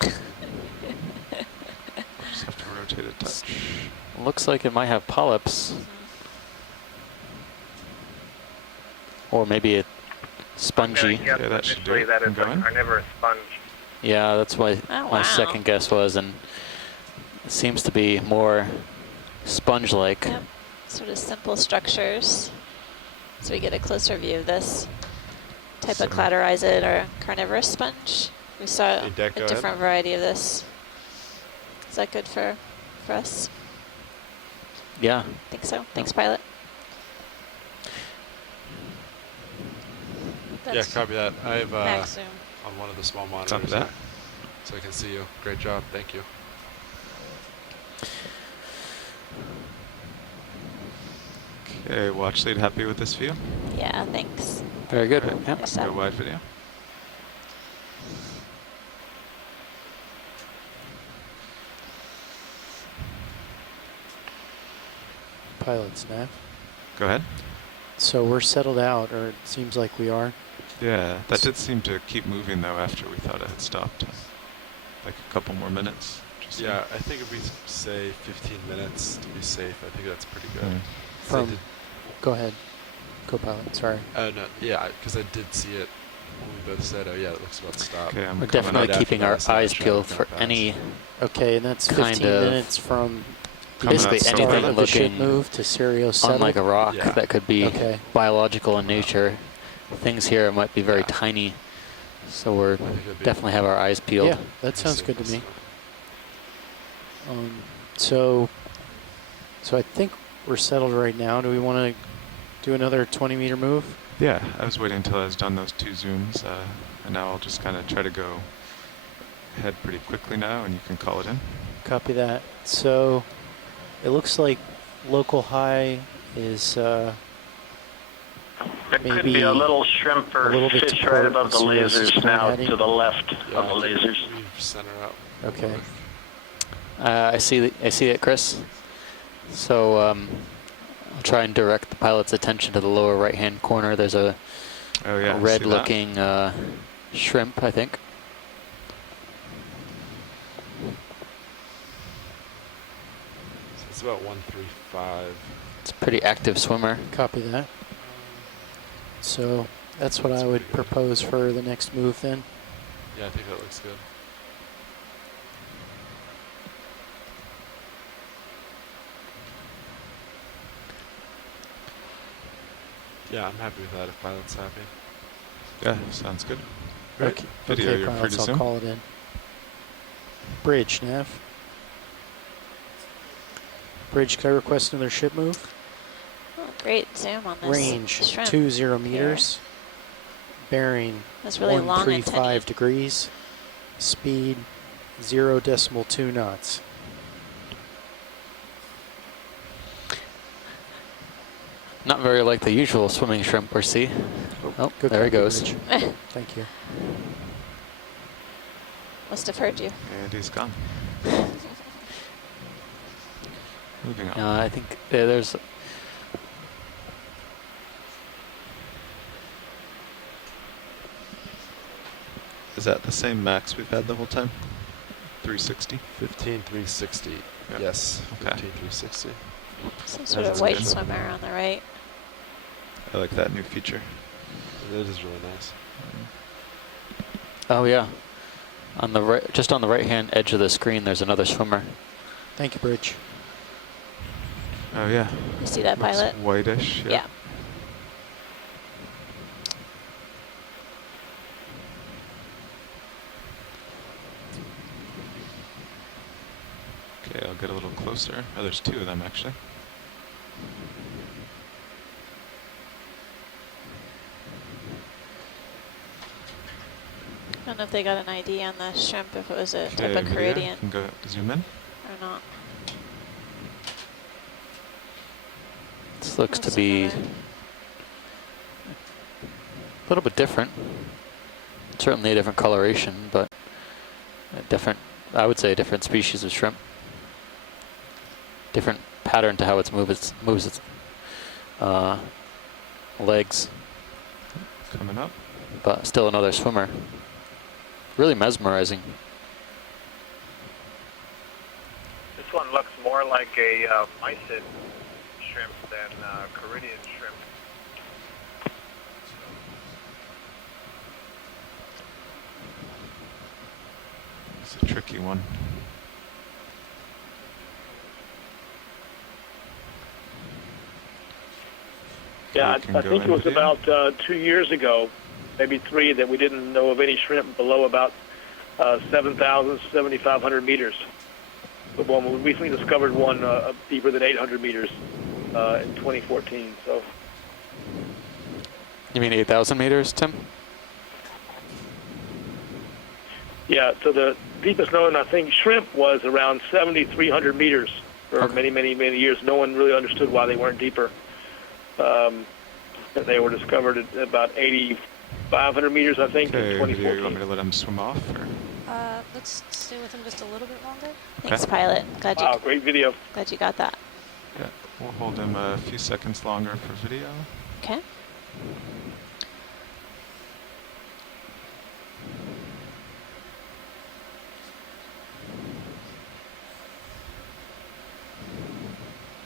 Just have to rotate a touch. Looks like it might have polyps. Or maybe a spongy. Yes, Yeah, that should do initially it. that I'm it's a going. carnivorous sponge. Yeah, that's what Oh, my wow. second guess was, and it seems to be more sponge-like. Yep. Sort of simple structures. So we get a closer view of this type of cladorizid or carnivorous sponge. We saw Hey, Deck, go a ahead. different variety of this. Is that good for us? Yeah. I think so. Thanks, pilot. Yeah, That's copy that. I have max zoom. on one of the small monitors. Copy that. here, so I can see you. Great job. Thank you. Okay, watch lead, happy with this view? Yeah, thanks. Very good. Right. Yep. Nice Go job. wide video. Pilot's nav. Go ahead. So we're settled out, or it seems like we are. Yeah, that did seem to keep moving though after we thought it had stopped. Like a couple more minutes. Just Yeah, I think if we say 15 minutes to be safe, I think that's pretty good. Mm. 'Cause I From, did- go ahead, co-pilot, sorry. no, yeah, because I did see it when we both said, oh yeah, it looks about to stop. Okay, I'm We're coming definitely up. keeping after our that, so eyes that's peeled gonna for pass. any, Okay, and that's Kind 15 of minutes from the Coming basically up, start anything of the ship looking move to Sirio settled. unlike a rock Yeah. that could be Okay. biological in nature. Things here might be very Yeah. tiny, so we're I think it'd be definitely have our eyes peeled. Yeah, that the sounds good to me. safest. So I think we're settled right now. Do we want to do another 20-meter move? Yeah, I was waiting until I was done those two zooms, and now I'll just kind of try to go ahead pretty quickly now, and you can call it in. Copy that. So it looks like local high is There could maybe be a little shrimp or a little bit fish to right port above the of Sirius is lasers now heading. to the left Yeah, of the I think lasers. we center up. okay. I see it, Chris. So I'll try and direct the pilot's attention to the lower right-hand corner. There's a Oh yeah, I see that. red-looking shrimp, I think. So it's about 135. It's a pretty active swimmer. Copy that. So that's what I would pretty good. propose for the next move then. Yeah, I think that looks good. Yeah, I'm happy with that if pilot's happy. Yeah, sounds good. Okay, Video, okay you're free pilots, to I'll zoom. call it in. Bridge, nav. Bridge, can I request another ship move? Oh, great zoom on this Range shrimp. 20 meters. Bearing That's really long and 135 tiny. degrees. Speed 0.2 knots. Not very like the usual swimming shrimp we see. Oh, Good there he copy, goes. Bridge. Thank you. Must have heard you. And he's gone. Moving on. I think there's Is that the same max we've had the whole time? 360? 15360. Yep. Yes, Okay. 15360. Some sort of That's white good. swimmer on the right. I like that new feature. It is really nice. oh yeah, on the right, just on the right-hand edge of the screen, there's another swimmer. Thank you, Bridge. Oh yeah. You see that, Looks pilot? whitish. Yeah. Okay, I'll get a little closer. Oh, there's two of them actually. I don't know if they got an ID on the shrimp, if it was a type Okay, of video, Caridian you can go zoom in. or not. This looks to That's be another- a little bit different. Certainly a different coloration, but a different, I would say, a different species of shrimp. Different pattern to how it moves its legs, Coming up. but still another swimmer. really mesmerizing. This one looks more like a mysid shrimp than Caridian shrimp. It's a tricky one. Yeah, We can I go think it was into- about 2 years ago, maybe 3, that we didn't know of any shrimp below about 7,000, 7,500 meters. But one, we recently discovered one deeper than 800 meters in 2014. So You mean 8,000 meters, Tim? yeah, so the deepest known, I think, shrimp was around 7,300 meters for many, many, many years. No one really understood why they weren't deeper. And they were discovered at about 8,500 meters, I think, in Okay, video, you 2014. want me to let him swim off? Or? Let's stay with him just a little bit longer. Thanks, pilot. Glad Wow, you great video. glad you got that. Yeah, we'll hold him a few seconds longer for video. Okay.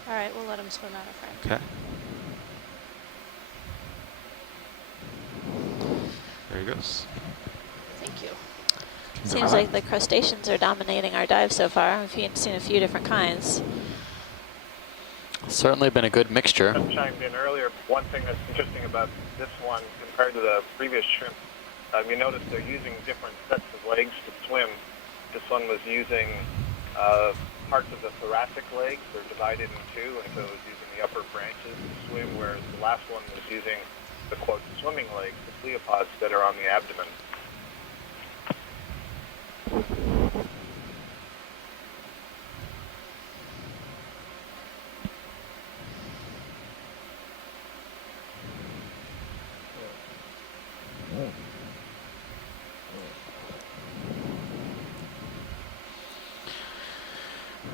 All right, we'll let him swim out of frame. Okay. There he goes. Thank you. Seems like the crustaceans are dominating our dive so far. We've seen a few different kinds. Certainly been a good mixture. I chimed in earlier. One thing that's interesting about this one compared to the previous shrimp, you notice they're using different sets of legs to swim. This one was using parts of the thoracic legs. They're divided in two, and so it was using the upper branches to swim, whereas the last one was using the, quote, swimming legs, the pleopods that are on the abdomen.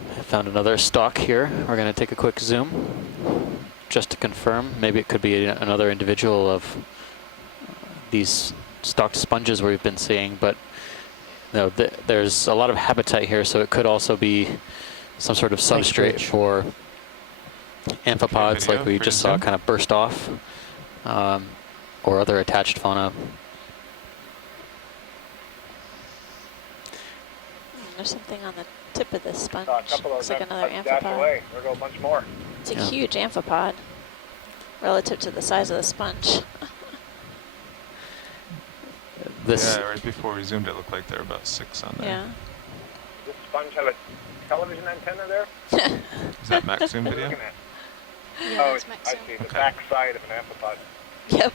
I found another stock here. We're going to take a quick zoom just to confirm. Maybe it could be another individual of these stocked sponges we've been seeing, but no, there's a lot of habitat here, so it could also be some sort of substrate for amphipods, like we just saw kind of burst off, or other attached fauna. There's something on the tip of this sponge. A couple of Looks like them another dash amphipod. away. There go a bunch more. It's a Yeah. huge amphipod relative to the size of the sponge. This Yeah, right before we zoomed, it looked like there were about 6 on there. Yeah. Does this sponge have a television antenna there? Is that max zoom What are video? you looking at? Yeah, Oh, that's max I zoom. see. The Okay. back side of an amphipod. Yep.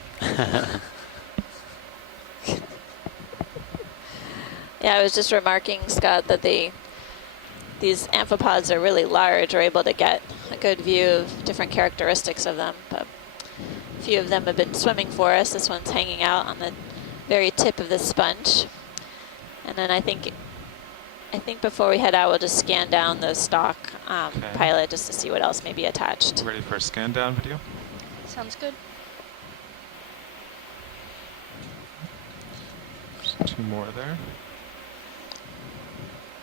Yeah, I was just remarking, Scott, that these amphipods are really large. We're able to get a good view of different characteristics of them. But a few of them have been swimming for us. This one's hanging out on the very tip of the sponge. And then I think before we head out, we'll just scan down the stock pilot just to see what else may be attached. Ready for a scan down video? Sounds good. Just 2 more there.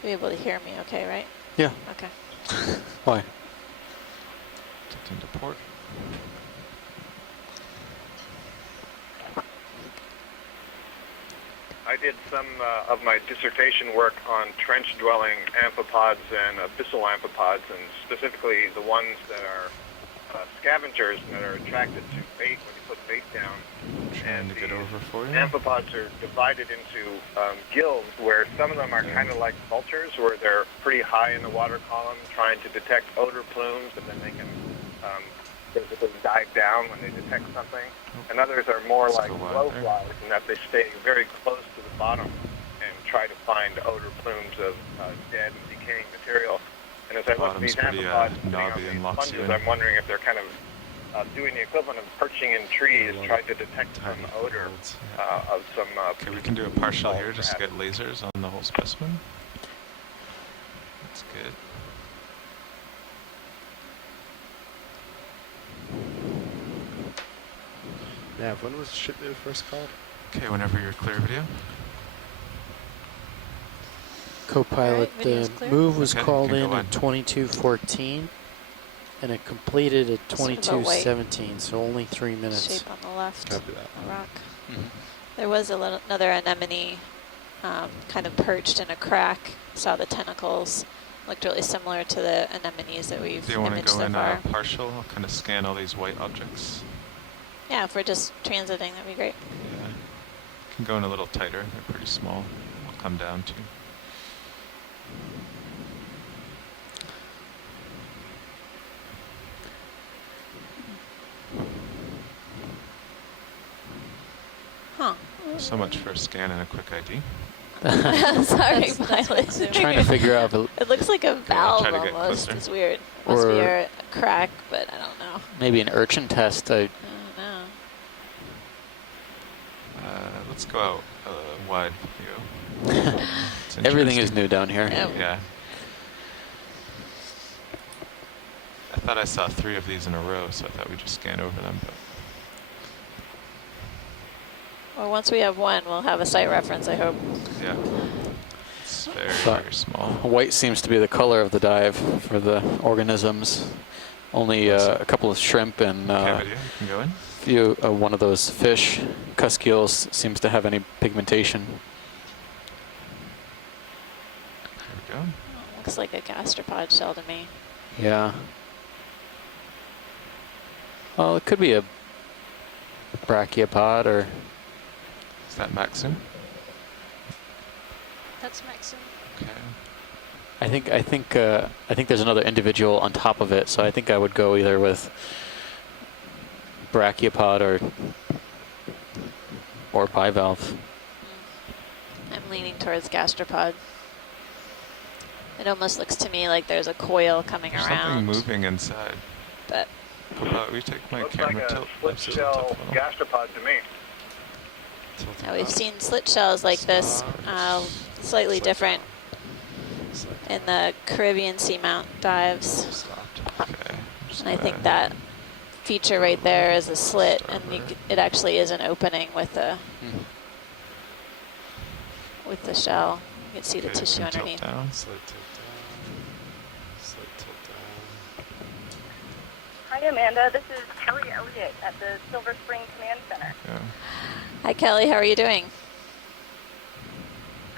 You'll be able to hear me okay, right? Yeah. Okay. Why? Tipped into port. I did some of my dissertation work on trench-dwelling amphipods and abyssal amphipods, and specifically the ones that are scavengers that are attracted to bait when you put bait down. Trying to get over for you. Amphipods are divided into guilds, where some of them are kind of like vultures, where they're pretty high in the water column, trying to detect odor plumes, and then they can basically dive down when they detect something. And others are more like blowflies, in that they stay very close to the bottom and try to find odor plumes of dead and decaying material. And as I look at these Bottom's pretty, amphipods sitting knobby on and these locks you sponges, in. I'm wondering if they're kind of doing the equivalent of perching in trees, trying to detect some tiny odor footholds, yeah. of some. Okay, we can do a partial here just to get lasers on the whole specimen. That's good. Nav, when was ship new first called? Okay, whenever you're clear, video. Co-pilot, Alright, video's the clear. move was Okay, called can in go at 22:14, and it completed at Sort of a white 22:17, so only 3 minutes. shape on the left, Copy that. a rock. Mhm. There was another anemone kind of perched in a crack. Saw the tentacles. Looked really similar to the anemones that we've Do you want imaged to go so in far. partial? I'll kind of scan all these white objects. Yeah, if we're just transiting, that'd be great. Yeah. Can go in a little tighter. They're pretty small. We'll come down to. Huh. So much for a scan and a quick ID. Sorry, That's pilot. zoom. Trying to figure out if It looks like a valve try to get almost. closer. It's weird. Must be Or- a crack, but I don't know. maybe an urchin test. I don't know. Let's go out wide view. It's Everything is interesting. new down here. Yeah. Yeah. I thought I saw 3 of these in a row, so I thought we'd just scan over them. But Well, once we have one, we'll have a site reference, I hope. yeah, it's very, But very small. white seems to be the color of the dive for the organisms. Only a couple of shrimp and Okay, video, you can go in. few one of those fish, cuscules, seems to have any pigmentation. There we go. Looks like a gastropod shell to me. Yeah. Well, it could be a brachiopod or Is that Maxim? That's Maxim. Okay. I think there's another individual on top of it, so I think I would go either with brachiopod or bivalve. I'm leaning towards gastropod. It almost looks to me like there's a coil coming There's around. something moving inside. But Will we take my Looks camera like a tilt? split Absolutely, shell tilt a little. gastropod to me. yeah, we've seen slit shells like this, slightly different in the Caribbean seamount dives. Stopped. Okay. Just And I think gonna- that feature right there is a slit, and it actually is an opening with the shell. You can see the okay, tissue can tilt underneath. down. Slight tilt down. Slight tilt down. Hi, Amanda. This is Kelly Elliott at the Silver Spring Command Center. Yeah. Hi, Kelly. How are you doing?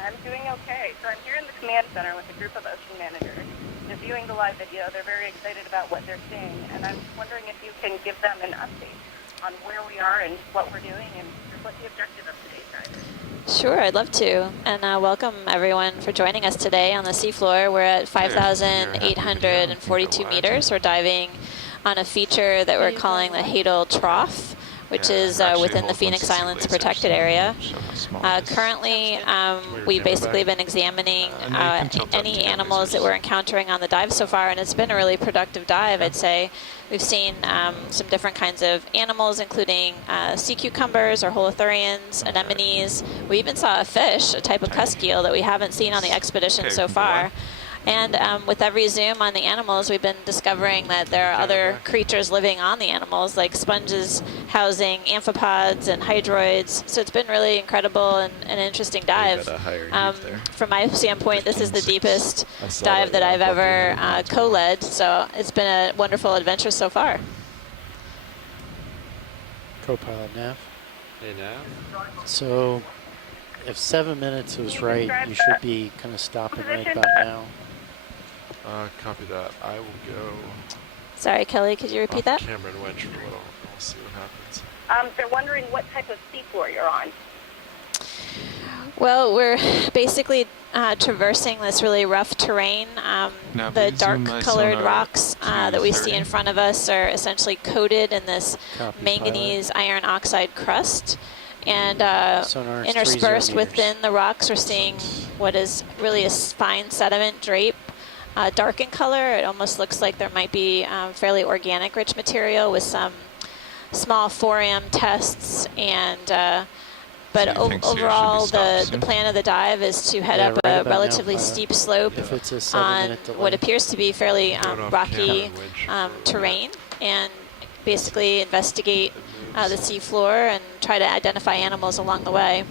I'm doing okay. So I'm here in the command center with a group of ocean managers. They're viewing the live video. They're very excited about what they're seeing, and I'm wondering if you can give them an update on where we are and what we're doing and what the objective of today's dive is. Sure, I'd love to. And welcome everyone for joining us today on the seafloor. We're at 5,842 meters. We're diving on a feature that we're calling the Hadal Trough, which Yeah, is actually within the hold Phoenix one sea Islands laser, protected so area. show how small it is. Currently, we've basically been examining no, you can tilt up to any get animals that lasers. we're encountering on the dive so far, and it's been a really productive dive, I'd say. We've seen some different kinds of animals, including sea cucumbers or holothurians, anemones. We even saw a fish, a type of cuscule that we haven't seen on the expedition Okay, so go far. on. And with every zoom on the animals, we've been discovering that there are other creatures living on the animals, like sponges housing amphipods and hydroids. So it's been really incredible and an interesting dive. From my standpoint, this is the deepest dive that I've ever co-led. So it's been a wonderful adventure so far. Co-pilot Nav. Hey, now. So if 7 minutes was right, you should be kind of stopping right about now. Copy that. I will go Sorry, Kelly, could you repeat off that? camera and wedge for a little. We'll see what happens. They're wondering what type of seafloor you're on. Well, we're basically traversing this really rough terrain. Now, The please zoom my dark-colored sonar rocks that we see 230. in front of us are essentially coated in this Copy, manganese iron oxide crust. And Sonar is 30 interspersed meters. within the rocks, we're seeing what is really a fine sediment drape. Dark in color, it almost looks like there might be fairly organic rich material with some small 4M tests. And but So you think Sierra should be overall, stopped the soon? plan of the dive is to head Yeah, up right a about now, relatively pilot. steep slope If it's a on 7-minute delay. what appears to be fairly Going off rocky camera and wedge for a little terrain, and basically investigate the seafloor and try to identify animals along the way.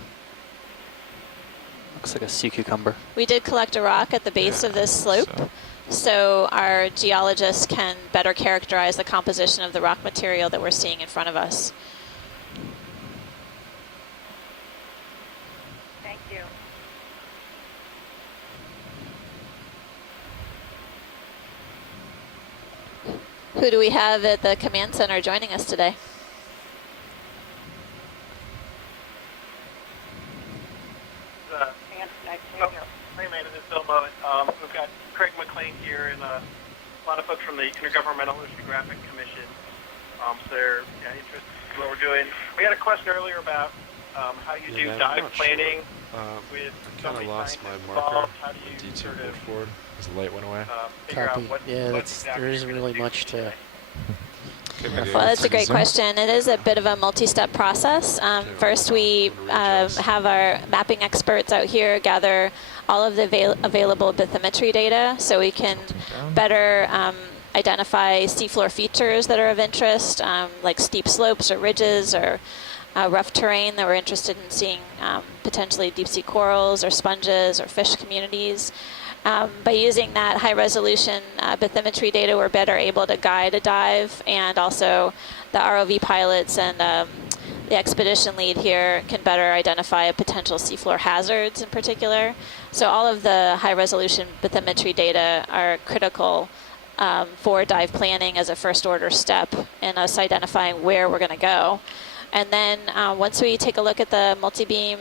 Looks like a sea cucumber. We did collect a rock at the base of this slope, so our geologists can better characterize the composition of the rock material that we're seeing in front of us. Thank you. Who do we have at the command center joining us today? We've got Craig McLean here and a lot of folks from the Intergovernmental Oceanographic Commission. So they're interested in what we're doing. We had a question earlier about how you do dive planning with I kind of lost my marker. involved. How do you D2 sort of forward because the light went away. figure out Copy. what, Yeah, what exactly there isn't you're really gonna do much to. today? Well, that's a great question. It is a bit of a multi-step process. First, we have our mapping experts out here gather all of the available bathymetry data so we can better identify seafloor features that are of interest, like steep slopes or ridges or rough terrain that we're interested in seeing, potentially deep sea corals or sponges or fish communities. By using that high-resolution bathymetry data, we're better able to guide a dive, and also the ROV pilots and the expedition lead here can better identify potential seafloor hazards in particular. So all of the high-resolution bathymetry data are critical for dive planning as a first-order step in us identifying where we're going to go. And then once we take a look at the multi-beam,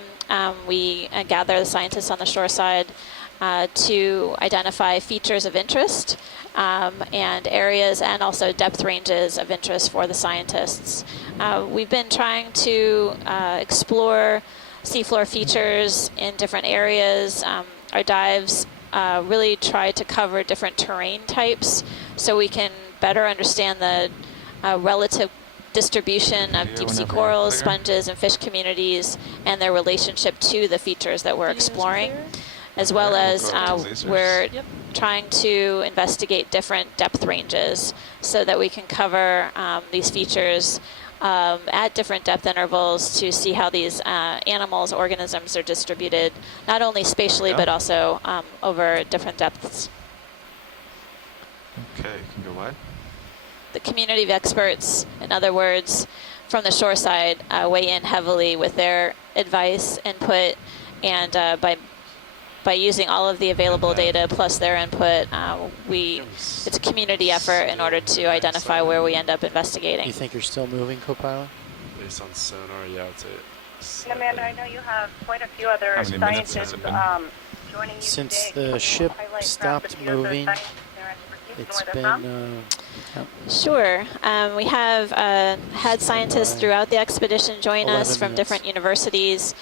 we gather the scientists on the shore side to identify features of interest and areas and also depth ranges of interest for the scientists. We've been trying to explore seafloor features in different areas. Our dives really try to cover different terrain types so we can better understand the relative distribution of deep sea corals, sponges, and fish communities and their relationship to the features that we're exploring. As well as we're trying to investigate different depth ranges so that we can cover these features at different depth intervals to see how these animals, organisms are distributed, not only spatially but also over different depths. Okay, you can go wide. The community of experts, in other words, from the shore side, weigh in heavily with their advice, input, and by using all of the available data plus their input, it's a community effort in order to identify where we end up investigating. You think you're still moving, co-pilot? Based on sonar, yeah, I'd say. And Amanda, I know you have quite a few other scientists joining you Since today. the ship stopped moving, it's been... Sure. We have had scientists throughout the expedition join us from different universities,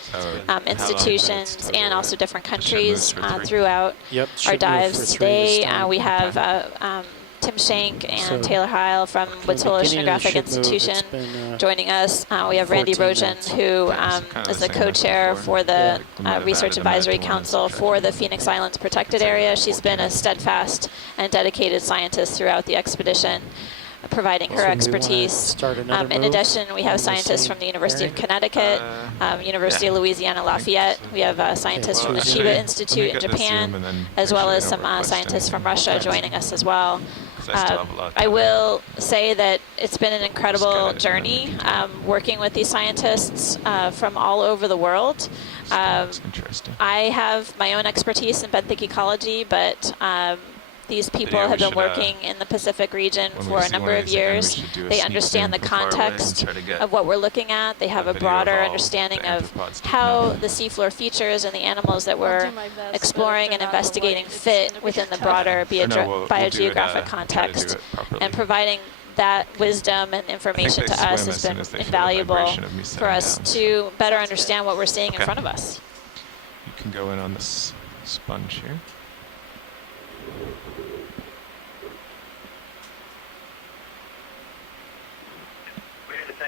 institutions, and also different countries throughout our dives. Today, we have Tim Shank and Taylor Heil from Woods Hole Oceanographic Institution joining us. We have Randy Rojan, who is the co-chair for the Research Advisory Council for the Phoenix Islands Protected Area. She's been a steadfast and dedicated scientist throughout the expedition, providing her expertise. In addition, we have scientists from the University of Connecticut, University of Louisiana Lafayette. We have scientists from the Chiba Institute in Japan, as well as some scientists from Russia joining us as well. I will say that it's been an incredible journey working with these scientists from all over the world. I have my own expertise in benthic ecology, but these people have been working in the Pacific region for a number of years. They understand the context of what we're looking at. They have a broader understanding of how the seafloor features and the animals that we're exploring and investigating fit within the broader biogeographic context. And providing that wisdom and information to us has been invaluable for us to better understand what we're seeing in front of us. You can go in on this sponge here.